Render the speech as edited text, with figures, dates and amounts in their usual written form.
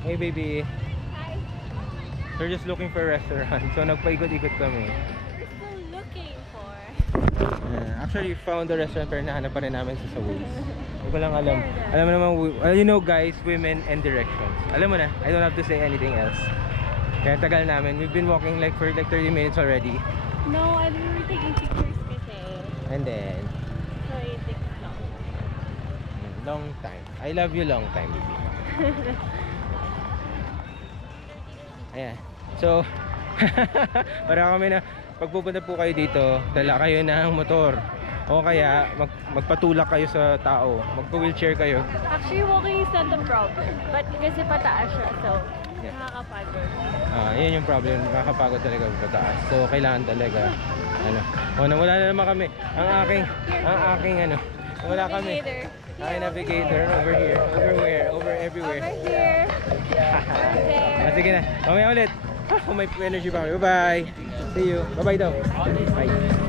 Hey baby. Hi. We're just looking for a restaurant. So nagpaikot-ikot kami. We're still looking for. Actually, we found the restaurant pero nahanap pa rin namin sa Waze. Hindi ko lang alam. Alam mo naman, you know guys, women and directions. Alam mo na, I don't have to say anything else. Kaya tagal namin. We've been walking like for like 30 minutes already. No, and we were taking pictures kasi. And then, So it takes long. long time. I love you long time, baby. Ayan. So, para kami na, pagpupunta po kayo dito, dala kayo ng motor. O kaya, magpatulak kayo sa tao. Magpa-wheelchair kayo. Actually, walking is not the problem. But kasi pataas siya, so Yeah. nakakapagod. Yan yung problem. Nakakapagod talaga pataas. So, kailangan talaga, ano. O, nawala na naman kami. Ang aking, ano. Wala kami. Navigator. Ay, navigator. Over here. Over where? Over everywhere. Over here. Over there. Sige na. Mamaya ulit. May energy pa kami. Bye-bye. See you. Bye-bye daw. Bye.